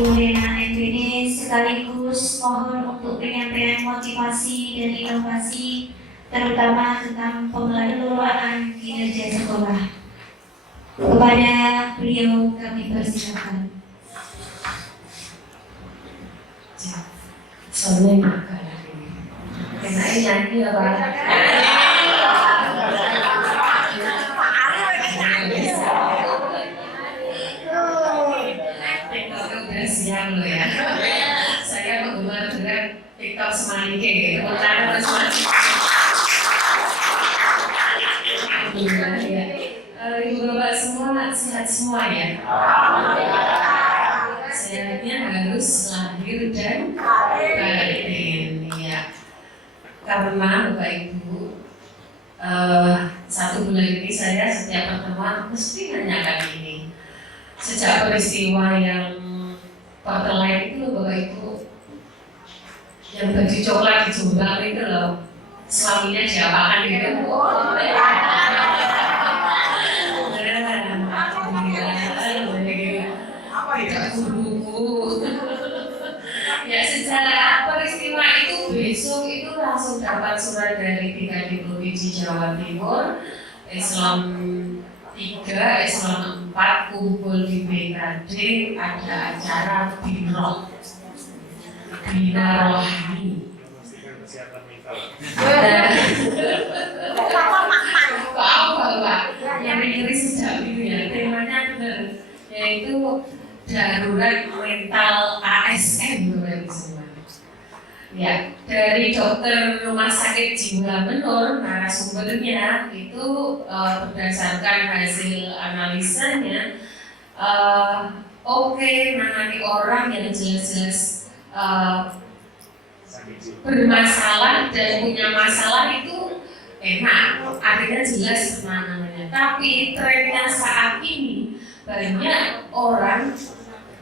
Ibu Lena MPD sekaligus mohon untuk penyampaian motivasi dan inovasi terutama tentang pengelolaan kinerja sekolah. Kepada beliau kami persilakan. Soalnya enaknya nyanyi ya Pak. Siang lo ya. Saya penggemar dengan TikTok Semanike, tepuk tangan Mas Mas. Ibu bapak semua sehat semua ya. Sehatnya harus lahir dan batin ya. Karena Bapak Ibu, 1 bulan ini saya setiap pertemuan mesti nanyakan ini. Sejak peristiwa yang Pertalite itu loh Bapak Ibu, yang baju coklat di Jombang itu loh, suaminya diapakan gitu. Tidak buku. Ya sejak peristiwa itu besok itu langsung dapat surat dari 3 provinsi Jawa Timur, Islam 3, Islam 4 kumpul di BKD, ada acara Bina Rohani. Bapak yang diri sejak itu ya, temanya benar, yaitu darurat mental ASN Bapak semua. Ya, dari dokter rumah sakit Jiwa Menur, narasumbernya itu berdasarkan hasil analisanya oke, nangani orang yang jelas-jelas bermasalah dan punya masalah itu enak, artinya jelas penanganannya. Tapi trennya saat ini banyak orang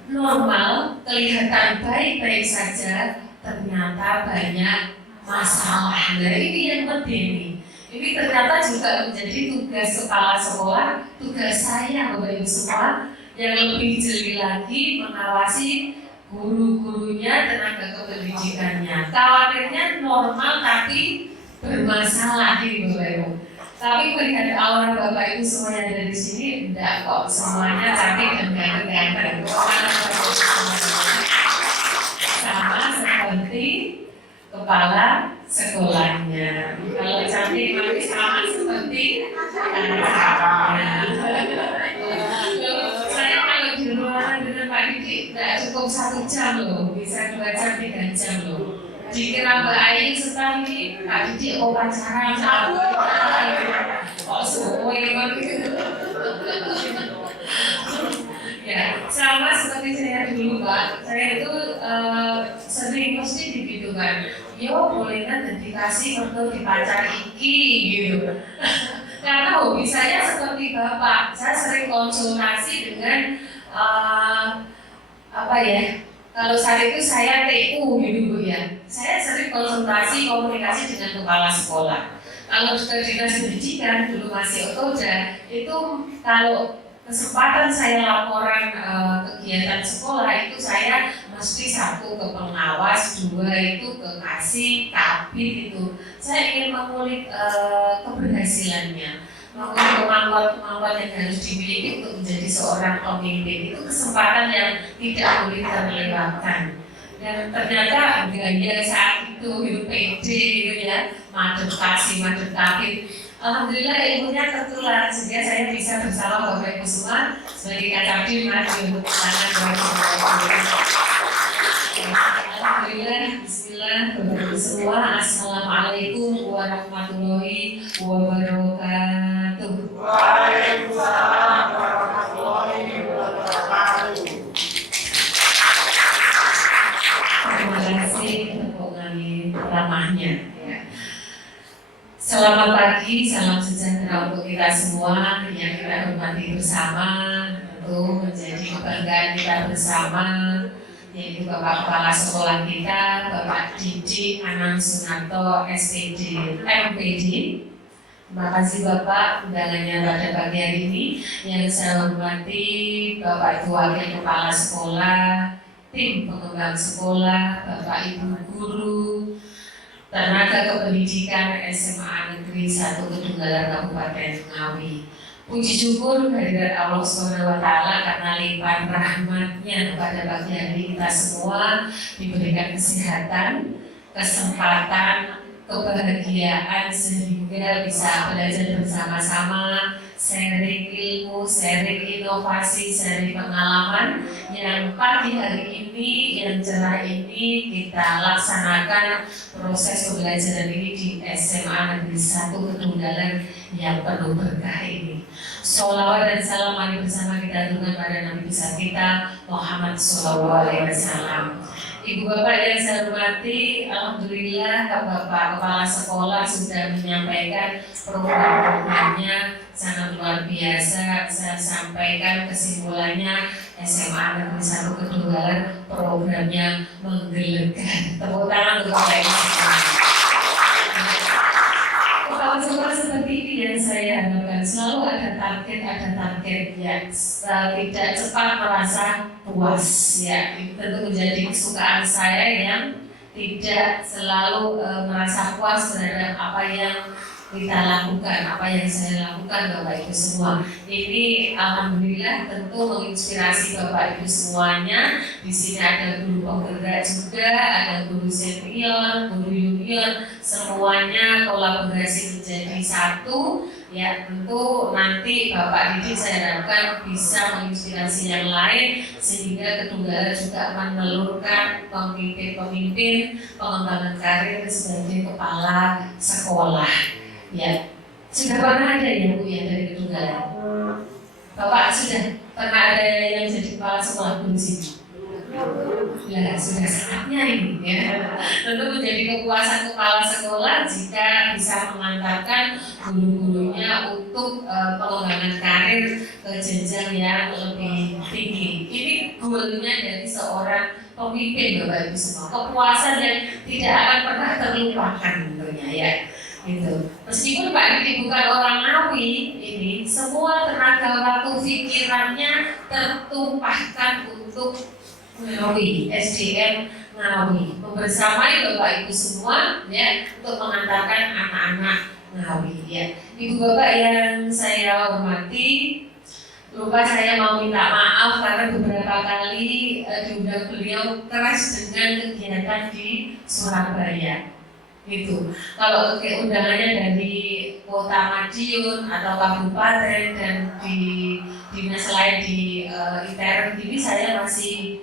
normal, kelihatan baik-baik saja, ternyata banyak masalah. Nah ini yang penting nih. Ini ternyata juga menjadi tugas kepala sekolah, tugas saya Bapak Ibu semua, yang lebih jeli lagi mengawasi guru-gurunya, tenaga kependidikannya. Khawatirnya normal tapi bermasalah ini Bapak Ibu. Tapi melihat aura Bapak Ibu semuanya dari sini, enggak kok, semuanya cantik dan ganteng-ganteng. Sama seperti kepala sekolahnya. Kalau cantik maka sama seperti anak-anaknya. Saya kalau di ruangan dengan Pak Didi tidak cukup 1 jam loh, bisa 2 jam, 3 jam loh. Dikira Mbak Ayu sekali, Pak Didi wawancara sama kok semua gitu. Ya, sama seperti saya dulu Pak, saya itu sering mesti begitu kan. Yo boleh kan dikasih untuk dipacar iki gitu. Karena hobi saya seperti Bapak, saya sering konsultasi dengan apa ya? Kalau saat itu saya TU gitu Bu ya. Saya sering konsultasi komunikasi dengan kepala sekolah. Kalau ke dinas pendidikan dulu masih Otoda, itu kalau kesempatan saya laporan kegiatan sekolah itu saya mesti 1 ke pengawas, 2 itu ke kasih, kabit itu. Saya ingin mengulik keberhasilannya, mengulik kemampuan yang harus dimiliki untuk menjadi seorang pemimpin. Itu kesempatan yang tidak boleh terlewatkan. Dan ternyata gaya saat itu pede gitu ya, madep kasih, madep kabit. Alhamdulillah ilmunya tertular sehingga saya bisa bersama Bapak Ibu semua sebagai Kadin maju untuk tangan Alhamdulillah, Bismillah, Bapak Ibu semua, Assalamualaikum warahmatullahi wabarakatuh. Waalaikumsalam warahmatullahi wabarakatuh. Terima kasih untuk kami ramahnya. Selamat pagi, salam sejahtera untuk kita semua yang kita hormati bersama. Tentu menjadi kebanggaan kita bersama, yaitu Bapak Kepala Sekolah kita, Bapak Didi Anang Sunarto, SPD, MPD. Terima kasih Bapak undangannya pada pagi hari ini. Yang saya hormati Bapak Ibu Wakil Kepala Sekolah, tim pengembang sekolah, Bapak Ibu guru, tenaga kependidikan SMA Negeri 1 Kedunggalan Kabupaten Ngawi. Puji syukur kehadirat Allah SWT karena limpahan rahmat-Nya kepada pagi hari kita semua diberikan kesehatan, kesempatan, kebahagiaan sehingga bisa belajar bersama-sama, sharing ilmu, sharing inovasi, sharing pengalaman yang pagi hari ini, yang cerah ini kita laksanakan proses pembelajaran ini di SMA Negeri 1 Kedunggalan yang penuh berkah ini. Sholawat dan salam mari bersama kita aturkan pada Nabi besar kita Muhammad SAW. Ibu Bapak yang saya hormati, alhamdulillah Bapak Kepala Sekolah sudah menyampaikan program-programnya sangat luar biasa. Saya sampaikan kesimpulannya, SMA Negeri 1 Kedunggalan programnya menggelegar. Tepuk tangan untuk Bapak Ibu semua. Kepala sekolah seperti ini yang saya harapkan selalu ada target yang tidak cepat merasa puas ya. Itu tentu menjadi kesukaan saya yang tidak selalu merasa puas terhadap apa yang kita lakukan, apa yang saya lakukan Bapak Ibu semua. Ini alhamdulillah tentu menginspirasi Bapak Ibu semuanya. Di sini ada guru penggerak juga, ada guru senior, guru junior, semuanya kolaborasi menjadi satu. Ya tentu nanti Bapak Didik saya harapkan bisa menginspirasi yang lain sehingga Kedunggalan juga menelurkan pemimpin-pemimpin pengembangan karir sebagai kepala sekolah. Ya, sudah pernah ada ya Bu ya dari Kedunggalan? Bapak sudah pernah ada yang jadi kepala sekolah di sini? Ya, sudah saatnya ini ya. Tentu menjadi kepuasan kepala sekolah jika bisa mengantarkan guru-gurunya untuk pengembangan karir ke jenjang yang lebih tinggi. Ini goalnya dari seorang pemimpin Bapak Ibu semua. Kepuasan yang tidak akan pernah terlupakan tentunya ya. Gitu. Meskipun Pak Didik bukan orang Ngawi, ini semua tenaga waktu pikirannya tertumpahkan untuk Ngawi, SDM Ngawi, membersamai Bapak Ibu semua ya untuk mengantarkan anak-anak Ngawi ya. Ibu Bapak yang saya hormati, lupa saya mau minta maaf karena beberapa kali diundang beliau keras dengan kegiatan di Surabaya. Gitu. Kalau undangannya dari Kota Madiun atau kabupaten dan di dinas lain di intern ini saya masih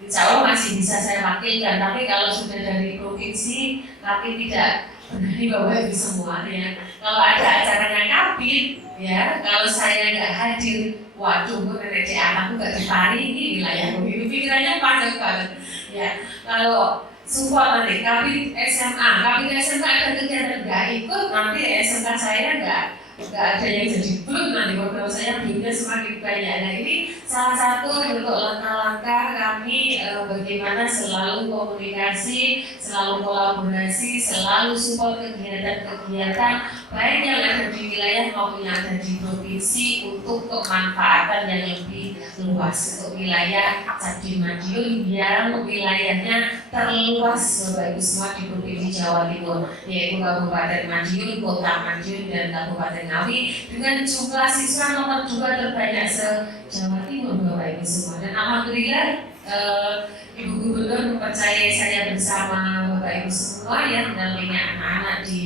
insya Allah masih bisa saya wakilkan. Tapi kalau sudah dari provinsi, tapi tidak berani Bapak Ibu semua ya. Kalau ada acaranya kabin, ya kalau saya nggak hadir, waduh, nenek anakku nggak dipari ini wilayah begitu pikirannya panjang banget. Ya kalau support nanti kabin SMA ada kegiatan nggak ikut, nanti SMK saya nggak ada yang jadi belum, nanti program saya belumnya semakin banyak. Nah ini salah satu untuk langkah-langkah kami bagaimana selalu komunikasi, selalu kolaborasi, selalu support kegiatan-kegiatan baik yang ada di wilayah maupun yang ada di provinsi untuk kemanfaatan yang lebih luas untuk wilayah Candi Madiun yang wilayahnya terluas Bapak Ibu semua di Provinsi Jawa Timur, yaitu Kabupaten Madiun, Kota Madiun dan Kabupaten Ngawi dengan jumlah siswa nomor 2 terbanyak se-Jawa Timur Bapak Ibu semua. Dan alhamdulillah Ibu Gubernur mempercayai saya bersama Bapak Ibu semua yang mendampingi anak-anak di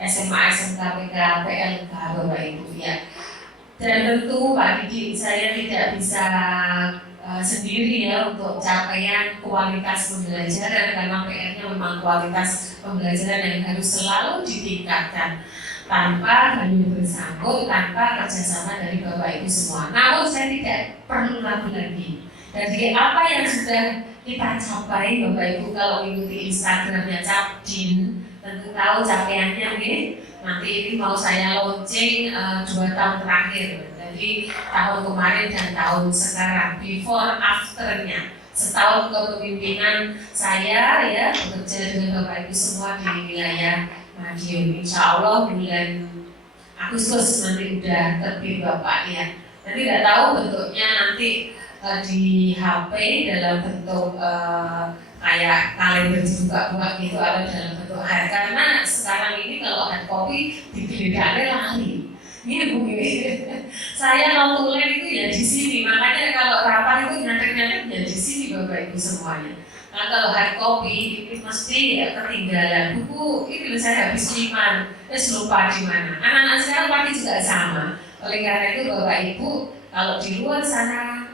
SMA, SMK, PK, PLK Bapak Ibu ya. Dan tentu Pak Didik saya tidak bisa sendiri ya untuk capaian kualitas pembelajaran karena PR-nya memang kualitas pembelajaran yang harus selalu ditingkatkan tanpa hanya bersangkut, tanpa kerjasama dari Bapak Ibu semua. Namun saya tidak perlu ragu lagi dari apa yang sudah kita capai Bapak Ibu kalau mengikuti Instagramnya Capdin tentu tahu capaiannya nih. Nanti ini mau saya launching 2 tahun terakhir. Jadi tahun kemarin dan tahun sekarang, before afternya. Setahun kepemimpinan saya ya bekerja dengan Bapak Ibu semua di wilayah Madiun. Insya Allah bulan Agustus nanti udah terbit Bapak ya. Nanti nggak tahu bentuknya nanti di HP dalam bentuk kayak kalender dibuka-buka gitu atau dalam bentuk hard, karena sekarang ini kalau hard copy digeledakannya lari. Ini begini, saya notulen itu ya di sini, makanya kalau rapat itu nyatet-nyatet ya di sini Bapak Ibu semuanya. Nah kalau hard copy itu mesti ya ketinggalan buku itu saya habis liman, lupa di mana. Anak-anak sekarang pasti juga sama. Oleh karena itu Bapak Ibu kalau di luar sana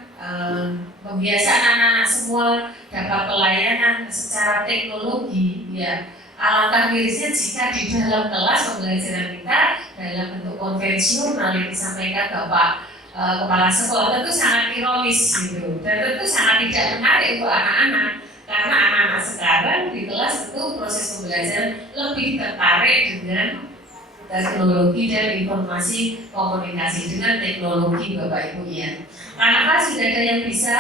membiasakan anak-anak semua dapat pelayanan secara teknologi, ya alangkah mirisnya jika di dalam kelas pembelajaran kita dalam bentuk konvensional yang disampaikan Bapak Kepala Sekolah tentu sangat ironis gitu, dan tentu sangat tidak menarik untuk anak-anak, karena anak-anak sekarang di kelas itu proses pembelajaran lebih tertarik dengan teknologi dan informasi komunikasi dengan teknologi Bapak Ibu ya. Anak-anak sudah ada yang bisa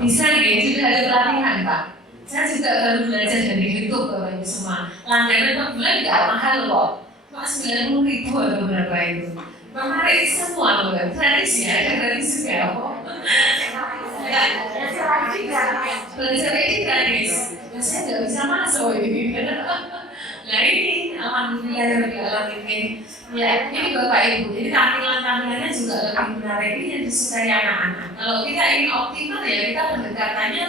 ya, sudah ada pelatihan Pak. Saya juga baru belajar dari YouTube Bapak Ibu semua. Langganan per bulan nggak mahal kok, cuma 90.000 atau berapa itu. Menarik semua Bapak, gratis ya, ada gratis juga kok. Belajar ini gratis, saya nggak bisa masuk ini. Nah ini alhamdulillah dari alamin ya, ini Bapak Ibu, jadi tampilannya juga lebih menarik, ini yang disukai anak-anak. Kalau kita ingin optimal ya kita pendekatannya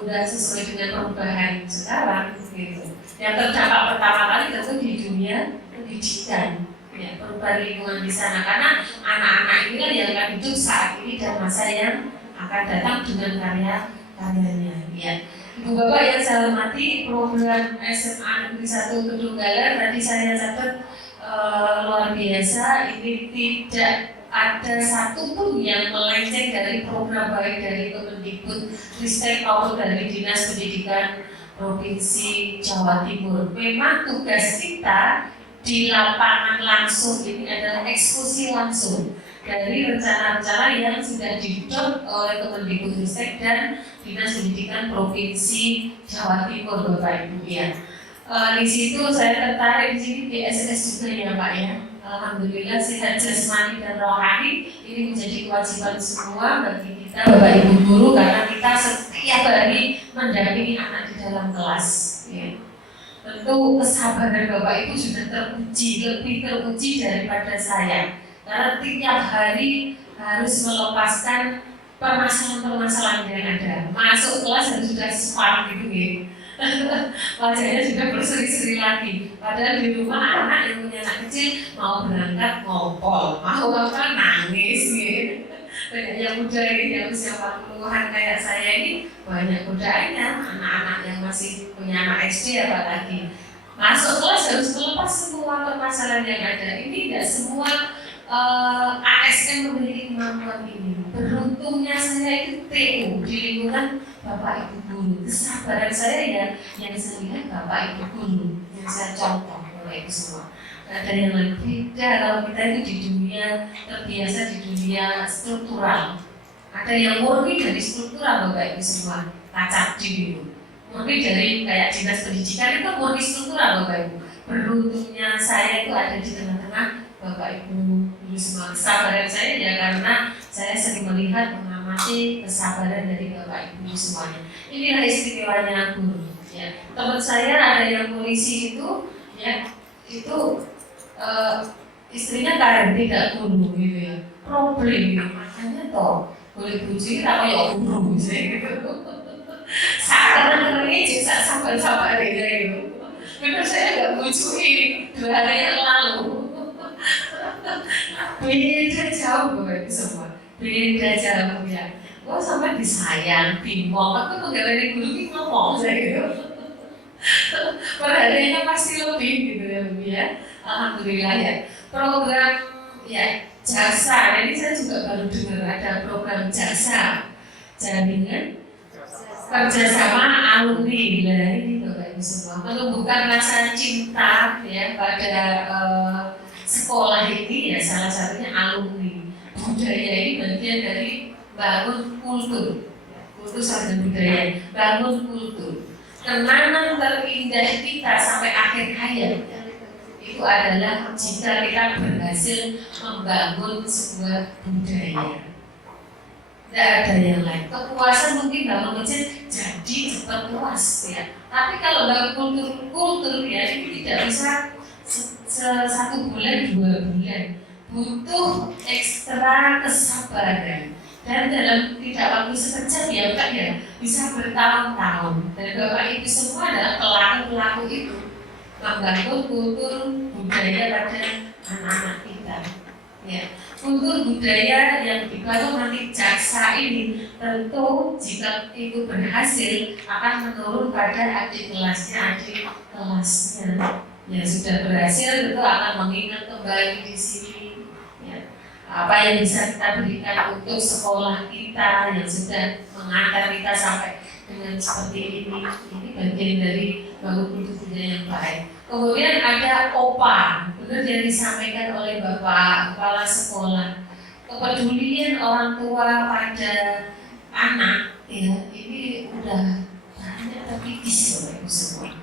udah sesuai dengan perubahan sekarang gitu. Yang terdampak pertama kali tentu di dunia pendidikan, ya, perubahan lingkungan di sana, karena anak-anak ini kan yang akan hidup saat ini dan masa yang akan datang dengan karyanya ya. Ibu Bapak yang saya hormati, program SMA Negeri 1 Kedunggalan tadi saya catat luar biasa. Ini tidak ada satupun yang melenceng dari program baik dari Kemendikbud Ristek maupun dari Dinas Pendidikan Provinsi Jawa Timur. Memang tugas kita di lapangan langsung ini adalah eksekusi langsung dari rencana-rencana yang sudah didot oleh Kemendikbud Ristek dan Dinas Pendidikan Provinsi Jawa Timur Bapak Ibu ya. Di situ saya tertarik di sini DSS juga ya Pak ya. Alhamdulillah sehat jasmani dan rohani ini menjadi kewajiban semua bagi kita Bapak Ibu guru, karena kita setiap hari mendampingi anak di dalam kelas ya. Tentu kesabaran Bapak Ibu sudah teruji, lebih teruji daripada saya, karena tiap hari harus melepaskan permasalahan-permasalahan yang ada. Masuk kelas harus sudah smart gitu ya. Wajahnya sudah berseri-seri lagi. Padahal di rumah anak yang punya anak kecil mau berangkat ngompol, mau apa nangis gitu. Banyak yang muda ini yang usia 40-an kayak saya ini banyak godaannya, anak-anak yang masih punya anak SD apalagi. Masuk kelas harus melepas semua permasalahan yang ada. Ini tidak semua ASN memiliki kemampuan ini. Beruntungnya saya itu TU di lingkungan Bapak Ibu guru. Kesabaran saya ya yang saya lihat Bapak Ibu guru yang saya contoh oleh itu semua. Ada yang lain beda kalau kita itu di dunia terbiasa di dunia struktural. Ada yang murni dari struktural Bapak Ibu semua. Kacak di murni dari kayak dinas pendidikan itu murni struktural Bapak Ibu. Beruntungnya saya itu ada di tengah-tengah Bapak Ibu guru semua. Kesabaran saya ya karena saya sering melihat mengamati kesabaran dari Bapak Ibu semuanya. Inilah istimewanya guru. Ya. Teman saya ada yang polisi itu, ya itu istrinya karir tidak guru gitu ya. Problem gitu. Makanya toh boleh bujuk tak kayak guru gitu. Sekarang ini juga sabar-sabar gitu. Benar saya nggak bujukin 2 hari yang lalu. Beda jauh Bapak Ibu semua. Beda jauh ya. Kok sampai disayang, bingung, aku pegawai guru ini ngomong saya gitu. Perhatiannya pasti lebih gitu ya. Alhamdulillah ya. Program ya jasa, ini saya juga baru dengar ada program jasa jaringan kerjasama alumni. Nah ini Bapak Ibu semua menumbuhkan rasa cinta ya pada sekolah ini ya, salah satunya alumni. Budaya ini bagian dari bangun kultur, kultur dan budaya, bangun kultur. Kenangan terindah kita sampai akhir hayat itu adalah jika kita berhasil membangun sebuah budaya. Tidak ada yang lain. Kepuasan mungkin bangun masjid jadi cepat puas ya. Tapi kalau bangun kultur ya ini tidak bisa satu bulan 2 bulan. Butuh ekstra kesabaran. Dan dalam tidak waktu sekejap ya Pak ya bisa bertahun-tahun. Dan Bapak Ibu semua adalah pelaku-pelaku itu membangun kultur budaya pada anak-anak kita. Ya. Kultur budaya yang dibangun nanti jaksa ini tentu jika itu berhasil akan menurun pada adik kelasnya yang sudah berhasil tentu akan mengingat kembali di sini ya. Apa yang bisa kita berikan untuk sekolah kita yang sudah mengantar kita sampai dengan seperti ini bagian dari bangun kultur budaya yang baik. Kemudian ada OPA, benar yang disampaikan oleh Bapak Kepala Sekolah. Kepedulian orang tua pada anak, ya ini udah banyak terkikis Bapak Ibu semua.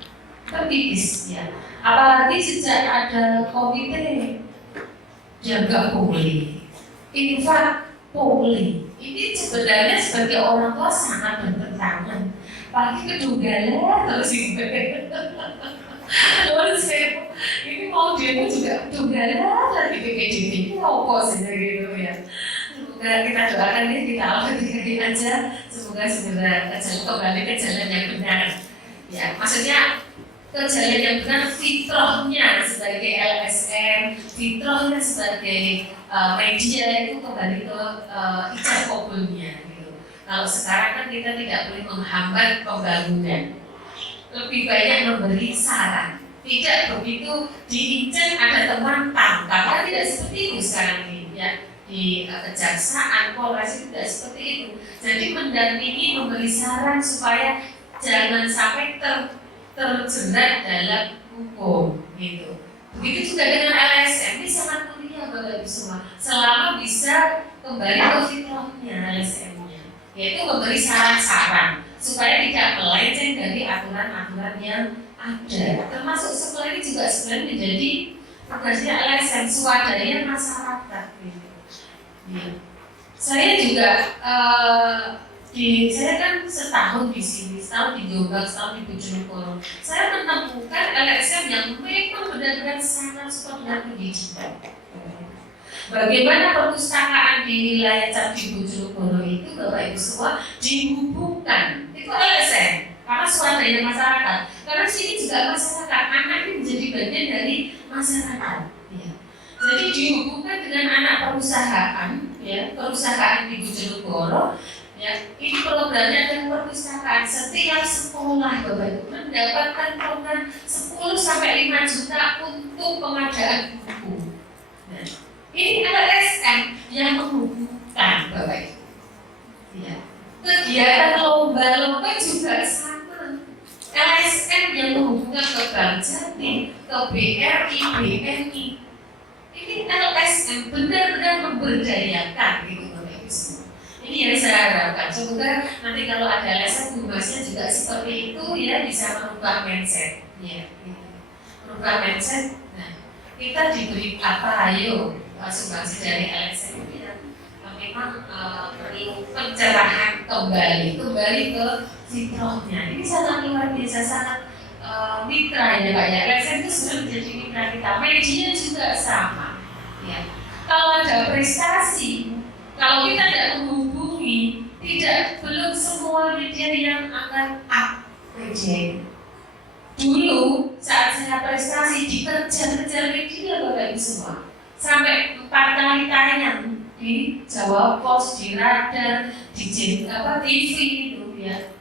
Terkikis ya. Apalagi sejak ada komite jaga pulih, infak pulih. Ini sebenarnya sebagai orang tua sangat bertentangan. Apalagi kedunggalan terus ini. Terus ini mau demo juga tunggalan lagi PPDB ini apa sih gitu ya. Semoga kita doakan ya kita alhamdulillah aja semoga segera kembali ke jalan yang benar. Ya maksudnya ke jalan yang benar fitrahnya sebagai LSM, fitrahnya sebagai media itu kembali ke ijab kabulnya gitu. Kalau sekarang kan kita tidak boleh menghambat pembangunan. Lebih banyak memberi saran. Tidak begitu diincar ada teman tangkap. Kan tidak seperti itu sekarang ini ya. Di kejaksaan, Polres tidak seperti itu. Jadi mendampingi, memberi saran supaya jangan sampai terjerat dalam hukum gitu. Begitu juga dengan LSM, ini sangat mulia Bapak Ibu semua. Selama bisa kembali ke fitrahnya LSM-nya, yaitu memberi saran-saran supaya tidak melenceng dari aturan-aturan yang ada. Termasuk sekolah ini juga sebenarnya menjadi tugasnya LSM swadaya masyarakat. Gitu. Ya. Saya juga saya kan setahun di sini, setahun di Jombang, setahun di Bojonegoro. Saya menemukan LSM yang memang benar-benar sangat suka dengan pendidikan. Bagaimana perpustakaan di wilayah Candi Bojonegoro itu Bapak Ibu semua dihubungkan itu LSM karena swadaya masyarakat. Karena sini juga masyarakat, anak ini menjadi bagian dari masyarakat. Ya. Jadi dihubungkan dengan anak perusahaan, ya perusahaan di Bojonegoro. Ya, ini programnya dan perpustakaan setiap sekolah Bapak Ibu mendapatkan program 10 sampai 5 juta untuk pengadaan buku. Nah, ini LSM yang menghubungkan Bapak Ibu. Ya. Kegiatan lomba-lomba juga sama. LSM yang menghubungkan ke Bank Jatim, ke BRI, BNI. Ini LSM benar-benar memberdayakan gitu Bapak Ibu semua. Ini yang saya harapkan. Semoga nanti kalau ada LSM humasnya juga seperti itu ya bisa merubah mindset. Ya, gitu. Merubah mindset. Nah, kita diberi apa? Ayo. Sumbangsi dari LSM itu yang memang perlu pencerahan kembali ke fitrahnya. Ini sangat luar biasa, sangat mitra ya Pak ya. LSM itu sudah menjadi mitra kita. Media juga sama. Ya. Kalau ada prestasi, kalau kita tidak menghubungi, belum semua media yang akan up media. Dulu saat saya prestasi dikejar-kejar media Bapak Ibu semua. Sampai 4 kali tayang di Jawa Pos, di Radar, di TV itu ya.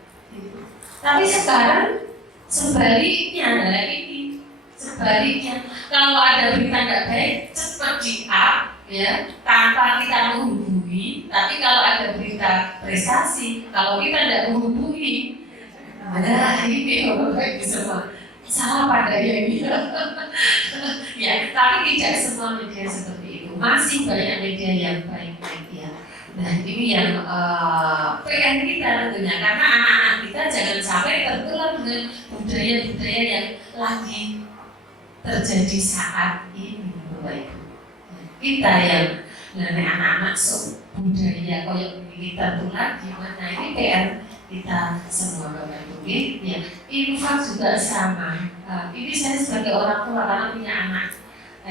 Tapi sekarang sebaliknya adalah ini. Sebaliknya, kalau ada berita tidak baik cepat di-up ya, tanpa kita menghubungi. Tapi kalau ada berita prestasi, kalau kita tidak menghubungi, ada ini Bapak Ibu semua. Salah pada yang ini. Ya, tapi tidak semua media seperti itu. Masih banyak media yang baik-baik ya. Nah, ini yang PR kita tentunya karena anak-anak kita jangan sampai tertular dengan budaya-budaya yang lagi terjadi saat ini, Bapak Ibu. Kita yang Nah, anak-anak budaya koyo kita tuh lagi, nah ini PR kita semua Bapak Ibu. Ya, infak juga sama. Ini saya sebagai orang tua karena punya anak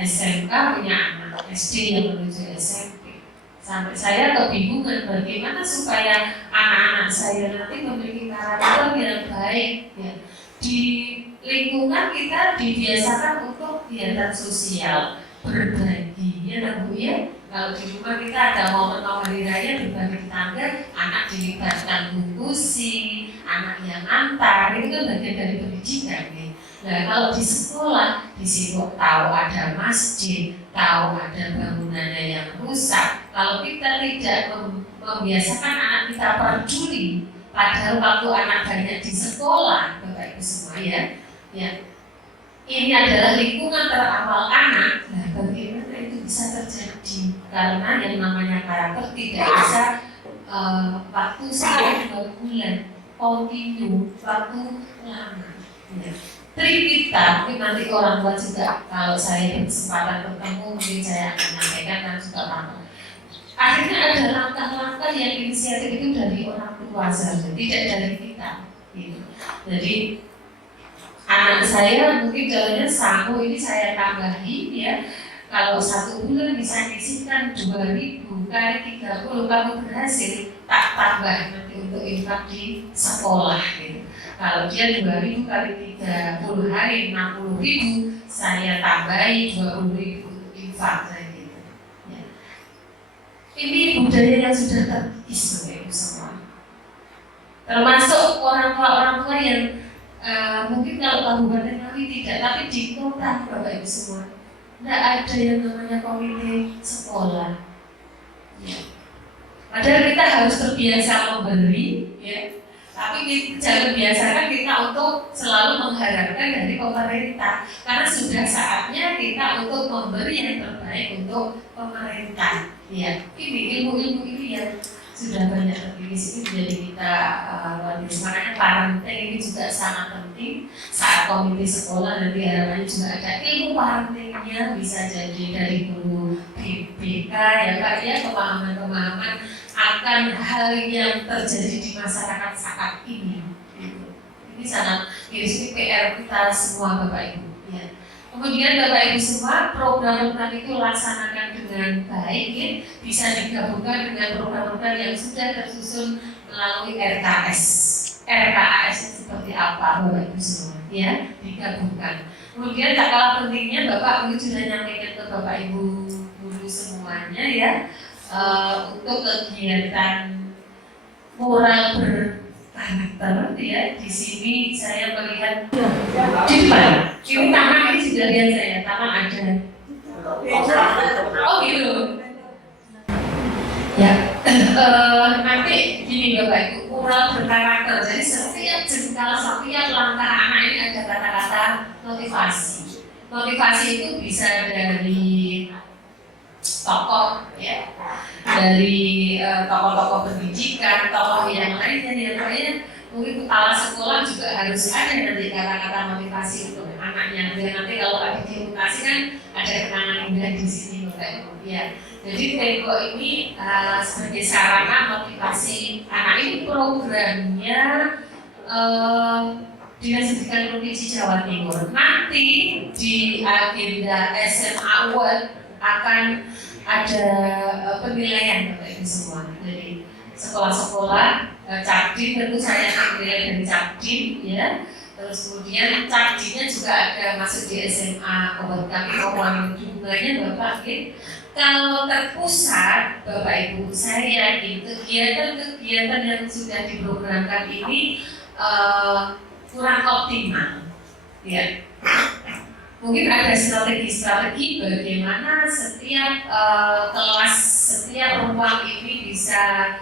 SMK, punya anak SD yang menuju SMP. Sampai saya kebingungan bagaimana supaya anak-anak saya nanti memiliki karakter yang baik. Ya. Di lingkungan kita dibiasakan untuk kegiatan sosial, berbagi, ya Bu ya. Kalau di rumah kita ada momen hari raya berbagi tetangga, anak dilibatkan bungkusi, anak yang antar, itu kan bagian dari pendidikan ya. Nah kalau di sekolah, di situ tahu ada masjid, tahu ada bangunannya yang rusak. Kalau kita tidak membiasakan anak kita peduli, padahal waktu anak banyak di sekolah, Bapak Ibu semua ya, ini adalah lingkungan terawal anak. Nah bagaimana itu bisa terjadi? Karena yang namanya karakter tidak bisa waktu 1-2 bulan, kontinu, waktu lama. Ya. Trik kita, mungkin nanti orang tua juga kalau saya berkesempatan bertemu mungkin saya akan menyampaikan dan juga paham. Akhirnya ada langkah-langkah yang inisiatif itu dari orang tua saja, tidak dari kita. Gitu. Jadi anak saya mungkin jalannya sangu ini saya tambahin ya. Kalau 1 bulan bisa disisihkan 2.000 kali 30 kamu berhasil, tak tambah nanti untuk infak di sekolah gitu. Kalau dia 2.000 kali 30 hari 60.000, saya tambahi 20.000 untuk infak gitu. Ya. Ini budaya yang sudah terkikis Bapak Ibu semua. Termasuk orang tua yang mungkin kalau Kabupaten Ngawi tidak, tapi di kota Bapak Ibu semua tidak ada yang namanya komite sekolah. Ya. Padahal kita harus terbiasa memberi, ya. Tapi jangan biasakan kita untuk selalu mengharapkan dari pemerintah, karena sudah saatnya kita untuk memberi yang terbaik untuk pemerintah. Ya, ini ilmu-ilmu ini yang sudah banyak tertulis ini menjadi kita makanya parenting ini juga sangat penting saat komite sekolah. Nanti harapannya juga ada ilmu parentingnya, bisa jadi dari guru BK ya Pak ya, pemahaman akan hal yang terjadi di masyarakat saat ini. Ini sangat ini PR kita semua Bapak Ibu. Ya. Kemudian Bapak Ibu semua, program-program itu laksanakan dengan baik, ya. Bisa digabungkan dengan program-program yang sudah tersusun melalui RKS. RKAS seperti apa Bapak Ibu semua, ya, digabungkan. Kemudian tak kalah pentingnya Bapak Ibu sudah nyampaikan ke Bapak Ibu guru semuanya ya, untuk kegiatan moral berkarakter ya. Di sini saya melihat di depan. Ini taman ini sudah lihat saya, taman ada. Oh gitu. Ya, nanti gini Bapak Ibu, moral berkarakter. Jadi setiap langkah anak ini ada kata-kata motivasi. Motivasi itu bisa dari tokoh ya, dari tokoh-tokoh pendidikan, tokoh yang lainnya. Mungkin kepala sekolah juga harus ada nanti kata-kata motivasi untuk anaknya. Biar nanti kalau ada edukasi kan ada kenangan indah di sini Bapak Ibu. Ya. Jadi Teko ini sebagai sarana motivasi anak ini programnya Dinas Pendidikan Provinsi Jawa Timur. Nanti di agenda SMA Award akan ada penilaian Bapak Ibu semua. Jadi sekolah-sekolah Cakdim tentu saya menilai dari Cakdim ya. Terus kemudian Cakdimnya juga ada masuk di SMA Award. Kami ngomongin hubungannya Bapak ya. Kalau terpusat Bapak Ibu, saya yakin kegiatan-kegiatan yang sudah diprogramkan ini kurang optimal ya. Mungkin ada strategi bagaimana setiap kelas, setiap ruang ini bisa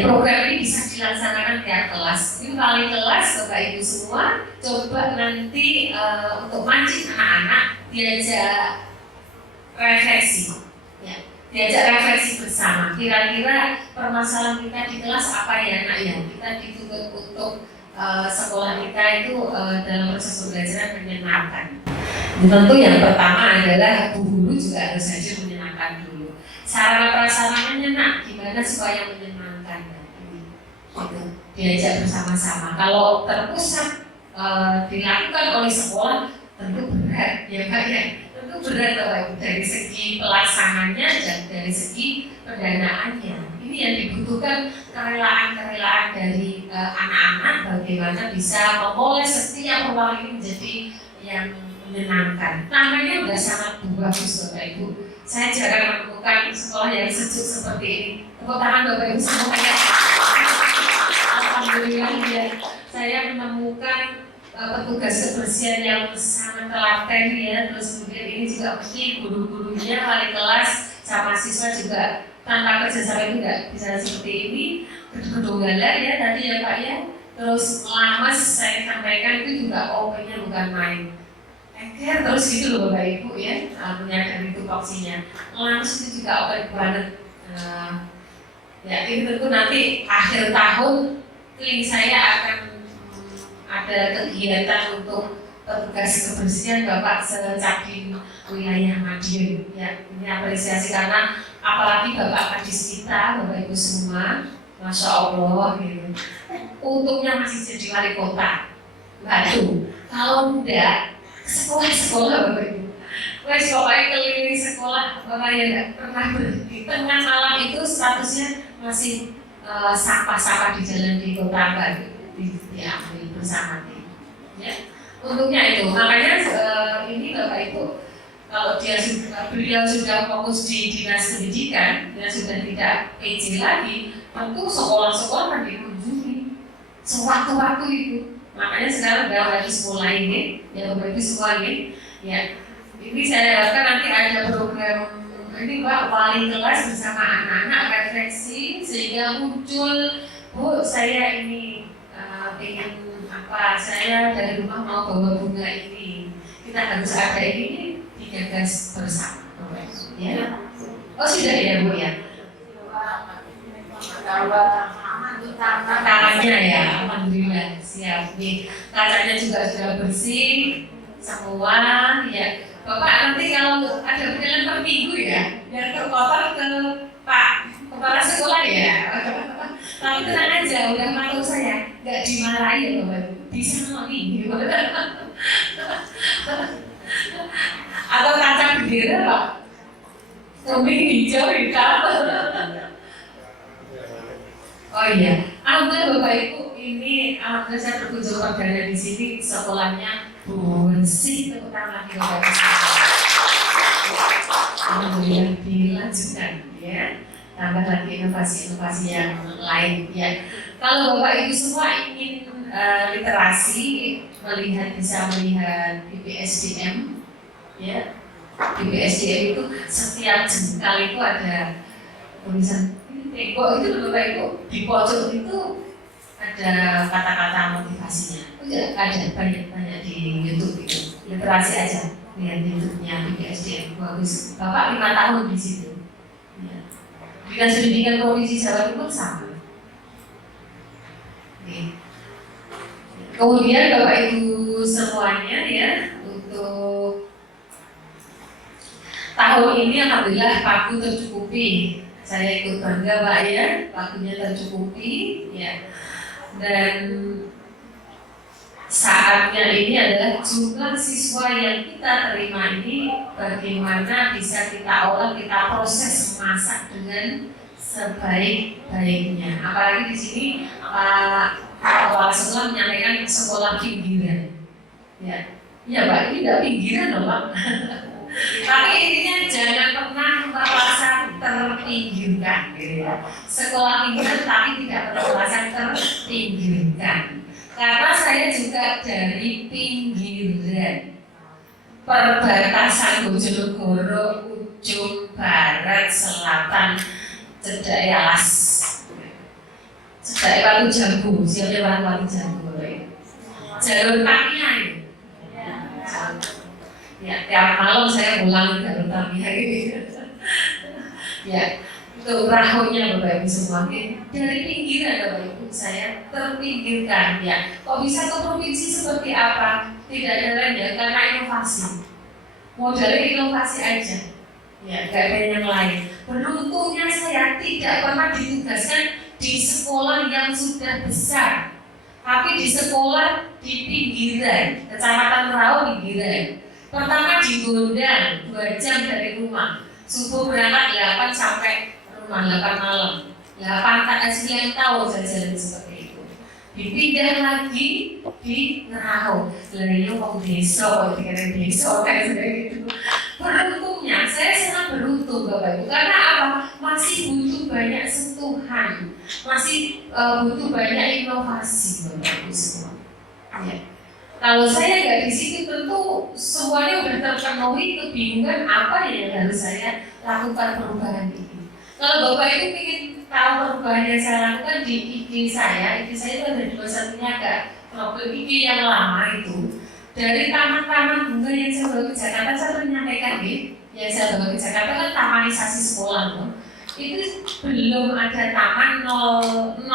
program ini bisa dilaksanakan tiap kelas. Ini kali kelas Bapak Ibu semua coba nanti untuk mancing anak-anak diajak refleksi ya. Diajak refleksi bersama, kira-kira permasalahan kita di kelas apa ya Nak ya. Kita dituntut untuk sekolah kita itu dalam proses pembelajaran menyenangkan. Tentu yang pertama adalah bu guru juga harus hadir menyenangkan dulu. Sarana prasarananya nak, gimana supaya menyenangkan? Gitu. Diajak bersama-sama. Kalau terpusat dilakukan oleh sekolah, tentu berat, ya Pak ya. Tentu berat Bapak dari segi pelaksananya dan dari segi pendanaannya. Ini yang dibutuhkan kerelaan-kerelaan dari anak-anak bagaimana bisa memoles setiap ruang ini menjadi yang menyenangkan. Namanya udah sangat bagus Bapak Ibu. Saya jarang menemukan sekolah yang sejuk seperti ini. Tepuk tangan Bapak Ibu semuanya. Alhamdulillah ya, saya menemukan petugas kebersihan yang sangat telaten ya. Terus kemudian ini juga mesti guru-gurunya, wali kelas, sama siswa juga tanpa kerjasama itu nggak bisa seperti ini. Kedonggala ya tadi ya Pak ya. Terus lamas saya sampaikan itu juga opennya bukan main. Terus gitu loh Bapak Ibu ya, menyadari tupoksinya. Lamas itu juga open banget. Ya ini tentu nanti akhir tahun link saya akan ada kegiatan untuk petugas kebersihan Bapak secapim wilayah Madiun. Ya, ini apresiasi karena apalagi Bapak Kadis kita, Bapak Ibu semua, Masya Allah gitu. Untungnya masih jadi wali kota. Waduh, kalau enggak sekolah-sekolah Bapak Ibu. Wes pokoknya keliling sekolah, Bapak ya enggak pernah berhenti. Tengah malam itu statusnya masih sampah-sampah di jalan di kota Baru diambil bersama tim. Ya, untungnya itu. Makanya ini Bapak Ibu, kalau beliau sudah fokus di dinas pendidikan, dia sudah tidak PJ lagi, tentu sekolah-sekolah akan dikunjungi sewaktu-waktu itu. Makanya sekarang sudah harus mulai nih, ya Bapak Ibu semua nih. Ya, ini saya harapkan nanti ada program ini Pak wali kelas bersama anak-anak refleksi sehingga muncul, Bu saya ini ingin apa, saya dari rumah mau bawa bunga ini, kita harus ada ini digagas bersama, ya. Oh sudah ya Bu ya. Tangannya ya, alhamdulillah siap nih. Kacanya juga sudah bersih semua ya. Bapak nanti kalau ada perjalanan per minggu ya, biar terkotor ke Pak Kepala Sekolah ya. Tapi tenang aja, udah malu saya, nggak dimarahi ya Bapak, bisa lagi. Atau kaca bendera Pak, kuning hijau hitam. Oh iya, alhamdulillah Bapak Ibu, ini alhamdulillah saya berkunjung perdana di sini, sekolahnya bersih, tepuk tangan lagi Bapak Ibu. Alhamdulillah dilanjutkan ya, tambah lagi inovasi-inovasi yang lain ya. Kalau Bapak Ibu semua ingin literasi, bisa melihat BPSDM ya. BPSDM itu setiap jengkal itu ada tulisan tembok itu Bapak Ibu, di pojok itu ada kata-kata motivasinya. Ada banyak di YouTube itu. Literasi aja, lihat YouTube-nya BPSDM bagus. Bapak 5 tahun di situ. Ya. Dinas Pendidikan Provinsi Jawa Timur sama. Oke. Kemudian Bapak Ibu semuanya ya, untuk tahun ini alhamdulillah pagu tercukupi. Saya ikut bangga Pak ya, pagunya tercukupi ya. Dan saatnya ini adalah jumlah siswa yang kita terima ini bagaimana bisa kita olah, kita proses memasak dengan sebaik-baiknya. Apalagi di sini Kepala Sekolah menyampaikan sekolah pinggiran. Ya, iya Pak, ini tidak pinggiran loh Pak. Tapi intinya jangan pernah merasa terpinggirkan, gitu ya. Sekolah pinggiran tapi tidak merasa terpinggirkan. Karena saya juga dari pinggiran perbatasan Bojonegoro, ujung barat, selatan, Cedek Yalas, Cedek Watu Jambu, siapa Watu Jambu, jalur Tamiya itu. Ya, tiap malam saya pulang dari Tamiya gitu. Ya, itu rahonya Bapak Ibu semua. Dari pinggiran Bapak Ibu saya terpinggirkan ya. Kok bisa ke provinsi seperti apa? Tidak ada lain ya, karena inovasi. modalnya inovasi aja, ya gak ada yang lain. Beruntungnya saya tidak pernah ditugaskan di sekolah yang sudah besar, tapi di sekolah di pinggiran, Kecamatan Merau pinggiran. Pertama di Gondang, 2 jam dari rumah, subuh berangkat 8 sampai rumah 8 malam, 9 tahun saya jalan seperti itu. Dipindah lagi di Ngerau, lalu mau besok, dikira besok kayak gitu. Beruntungnya, saya sangat beruntung Bapak Ibu, karena apa? Masih butuh banyak sentuhan, masih butuh banyak inovasi Bapak Ibu semua. Ya. Kalau saya nggak di situ, tentu semuanya sudah terpenuhi, kebingungan apa yang harus saya lakukan perubahan ini. Kalau Bapak Ibu ingin tahu perubahan yang saya lakukan di IG saya itu ada 21 agak problem IG yang lama itu. Dari taman-taman bunga yang saya bawa ke Jakarta, saya pernah menyampaikan yang saya bawa ke Jakarta kan tamanisasi sekolah loh. Itu belum ada taman 0%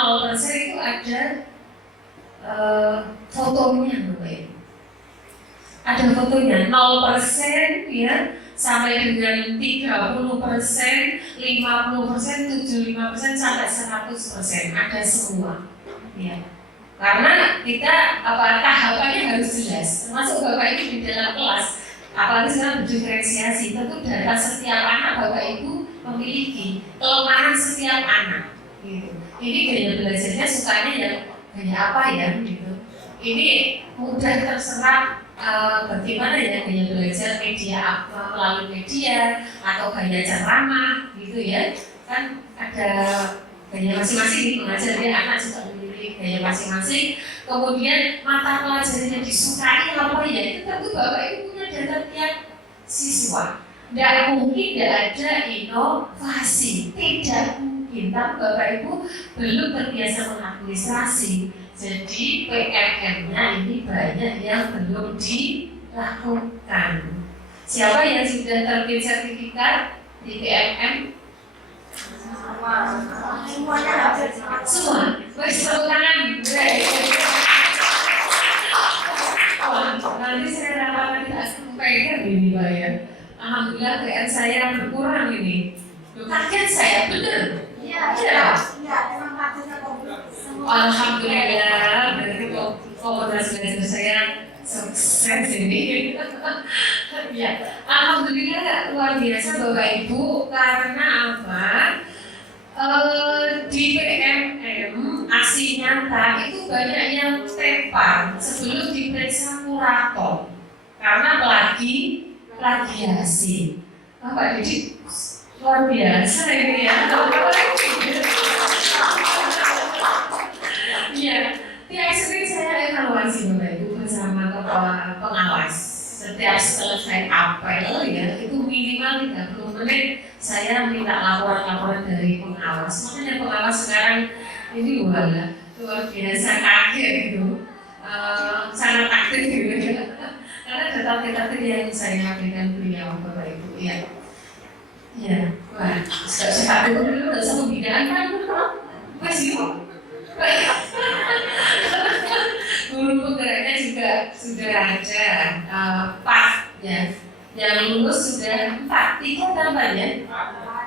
itu ada fotonya Bapak Ibu. Ada fotonya 0% ya sampai dengan 30%, 50%, 75% sampai 100% ada semua. Ya. Karena kita tahapannya harus jelas, termasuk Bapak Ibu di dalam kelas. Apalagi sekarang berdiferensiasi, tentu data setiap anak Bapak Ibu memiliki kelemahan setiap anak. Gitu. Ini gaya belajarnya sukanya yang gaya apa ya? Gitu. Ini mudah terserap bagaimana ya gaya belajar media apa melalui media atau gaya ceramah, gitu ya? Kan ada gaya masing-masing nih mengajar dia anak juga memiliki gaya masing-masing. Kemudian mata pelajaran yang disukai apa ya? Itu tentu Bapak Ibu punya data tiap siswa. Tidak mungkin tidak ada inovasi, tidak mungkin. Tapi Bapak Ibu belum terbiasa mengadministrasi. Jadi PMM-nya ini banyak yang belum dilakukan. Siapa yang sudah terbit sertifikat di PMM? Semua. Wes tepuk tangan. Nanti saya rapatkan tidak sampaikan ini Pak ya. Alhamdulillah PR saya berkurang ini. Kaget saya, benar? Iya. Memang kagetnya komplit. Alhamdulillah, berarti komunitas belajar saya sukses ini. Ya, alhamdulillah luar biasa Bapak Ibu, karena apa? Di PMM aksi nyata itu banyak yang tepar sebelum diperiksa kurator karena plagiasi. Bapak Didi luar biasa ini ya. Iya, tiap sering saya evaluasi Bapak Ibu bersama kepala pengawas. Setiap selesai apel ya, itu minimal 30 menit saya minta laporan-laporan dari pengawas. Makanya pengawas sekarang ini luar biasa kaget gitu, sangat aktif gitu ya. Karena data-data yang saya berikan beliau Bapak Ibu ya. Ya, wah, sehat dulu nggak sama bidang kan? Masih guru penggeraknya juga sudah ada 4 ya, yang lulus sudah 4, 3 tambah ya.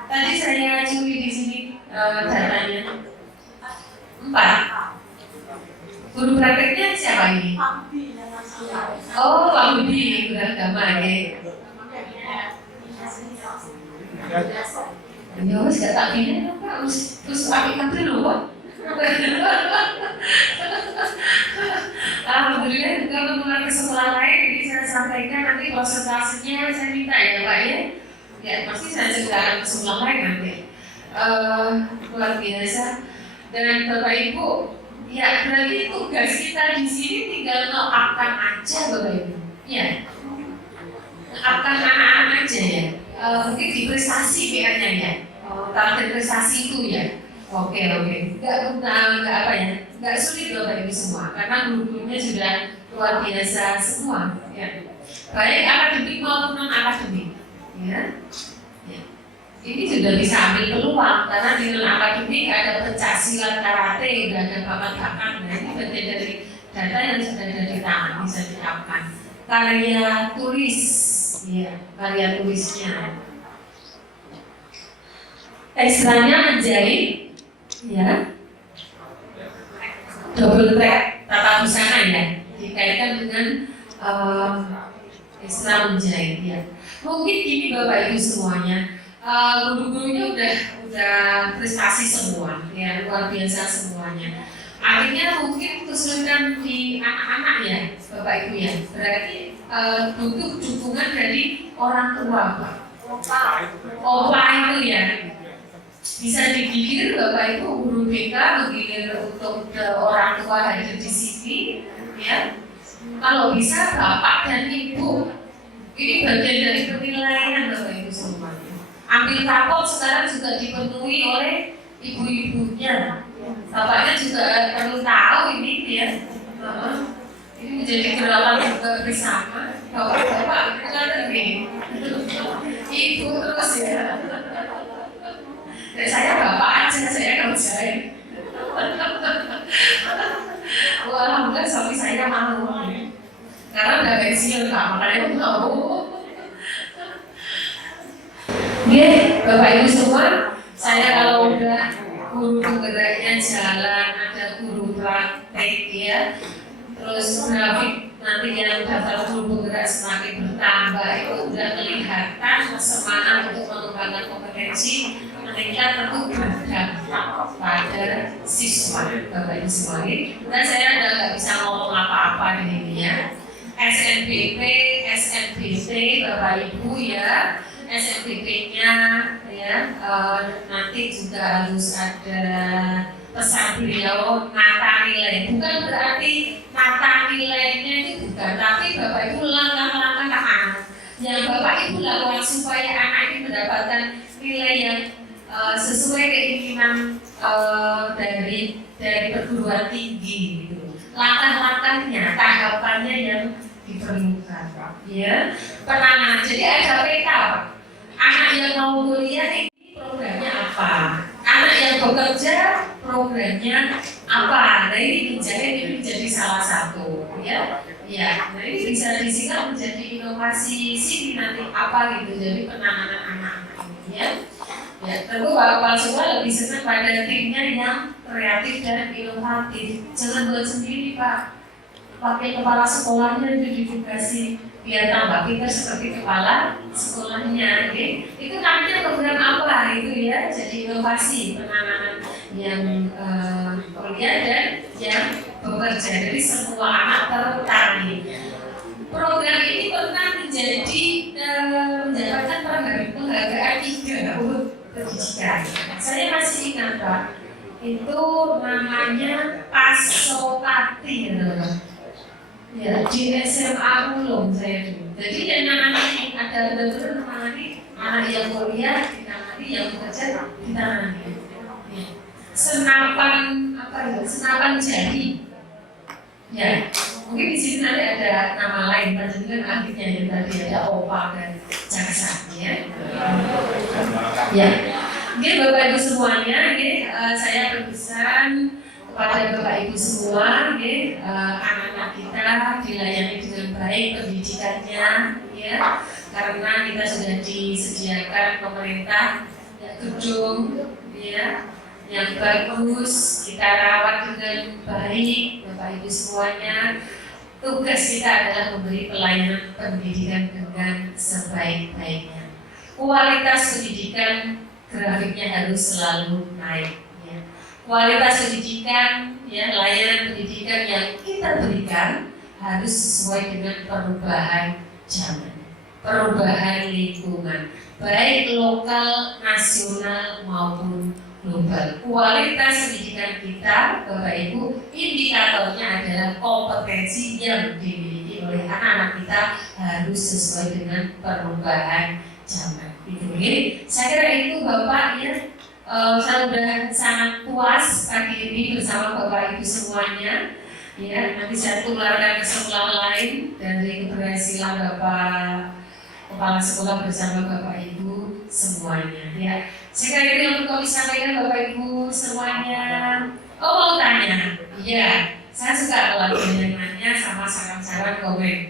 Tadi saya curi di sini datanya 4. Guru prakteknya siapa ini? Oh, Pak Budi, guru agama ya. Ya wes gak tak pilih Pak, terus aplikasi dulu Pak. Alhamdulillah juga menular ke sekolah lain, jadi saya sampaikan nanti konsentrasinya saya minta ya Pak ya. Ya pasti saya ceritakan ke sekolah lain nanti. Luar biasa. Dan Bapak Ibu, ya berarti tugas kita di sini tinggal mengupkan aja Bapak Ibu. Ya, mengupkan anak-anak aja ya. Mungkin di prestasi PR-nya ya. Target prestasi itu ya. Oke. Enggak apa ya? Enggak sulit Bapak Ibu semua karena guru-gurunya sudah luar biasa semua ya. Baik akademik maupun non akademik. Ya. Ini sudah bisa ambil peluang karena di non akademik ada pencak silat karate, ada bakat-bakat. Nah ini bagian dari data yang sudah ada di tangan bisa diapkan. Karya tulis ya, karya tulisnya. Ekstranya menjahit, ya, double track tata busana ya, dikaitkan dengan ekstra menjahit ya. Mungkin gini Bapak Ibu semuanya, guru-gurunya udah prestasi semua, ya luar biasa semuanya. Artinya mungkin kesulitan di anak-anak ya, Bapak Ibu ya. Berarti butuh dukungan dari orang tua, Pak. Opa itu ya. Bisa digilir Bapak Ibu guru BK menggilir untuk orang tua hadir di sini, ya. Kalau bisa Bapak dan Ibu, ini bagian dari penilaian Bapak Ibu semuanya. Ambil rapor sekarang juga dipenuhi oleh ibu-ibunya. Bapaknya juga perlu tahu ini ya. Ini menjadi gerakan juga bersama. Bapak bukan lebih ibu terus ya. Dan saya bapak aja, saya kerjain. Wah, alhamdulillah suami saya mau. Karena udah pensiun Pak, makanya mau. Oke, Bapak Ibu semua, saya kalau udah guru penggeraknya jalan, ada guru praktek ya, terus grafik nanti yang daftar guru penggerak semakin bertambah, itu udah kelihatan semangat untuk mengembangkan kompetensi meningkat tentu berdampak pada siswa Bapak Ibu semua. Dan saya udah nggak bisa ngomong apa-apa di sini ya. SNBP, SNBT Bapak Ibu ya. SNBP-nya ya nanti juga harus ada pesan beliau nata nilai. Bukan berarti nata nilainya itu bukan, tapi Bapak Ibu langkah-langkah anak yang Bapak Ibu lakukan supaya anak ini mendapatkan nilai yang sesuai keinginan dari perguruan tinggi gitu. Langkah-langkahnya, tahapannya yang diperlukan, ya. Penanganan. Jadi ada peta, Pak. Anak yang mau kuliah ini programnya apa? Anak yang bekerja programnya apa? Nah ini menjadi salah satu, ya. Ya, nah ini bisa disingkat menjadi inovasi sini nanti apa gitu. Jadi penanganan anak, ya. Ya, tentu Bapak semua lebih senang pada timnya yang kreatif dan inovatif. Jangan buat sendiri Pak. Pakai kepala sekolahnya itu dikasih biar tambah pintar seperti kepala sekolahnya. Okay? Itu namanya program apa itu ya? Jadi inovasi penanganan yang kuliah dan yang bekerja. Jadi semua anak tertarik. Program ini pernah menjadi mendapatkan penghargaan 3 untuk pendidikan. Saya masih ingat Pak, itu namanya Pasopati ya, di SMA Ulum saya dulu. Jadi yang namanya ada betul-betul menangani anak yang kuliah, ditangani yang bekerja, ditangani. Ya. Senapan apa ya? Senapan jadi. Ya, mungkin di sini nanti ada nama lain, panjenengan ahlinya yang tadi ada OPA dan jaksa, ya. Ya, mungkin Bapak Ibu semuanya, saya berpesan kepada Bapak Ibu semua, anak-anak kita dilayani dengan baik pendidikannya, ya, karena kita sudah disediakan pemerintah gedung, ya, yang bagus, kita rawat dengan baik, Bapak Ibu semuanya. Tugas kita adalah memberi pelayanan pendidikan dengan sebaik-baiknya. Kualitas pendidikan grafiknya harus selalu naik. Ya. Kualitas pendidikan, ya, layanan pendidikan yang kita berikan harus sesuai dengan perubahan zaman, perubahan lingkungan, baik lokal, nasional maupun global. Kualitas pendidikan kita, Bapak Ibu, indikatornya adalah kompetensi yang dimiliki oleh anak-anak kita harus sesuai dengan perubahan zaman. Saya kira itu Bapak ya, saya sudah sangat puas pagi ini bersama Bapak Ibu semuanya. Ya, nanti saya tularkan ke sekolah lain dari keberhasilan Bapak Kepala Sekolah bersama Bapak Ibu semuanya. Ya, saya kira itu yang kami sampaikan Bapak Ibu semuanya. Oh mau tanya? Iya, saya suka kalau ada yang nanya sama saran-saran komen.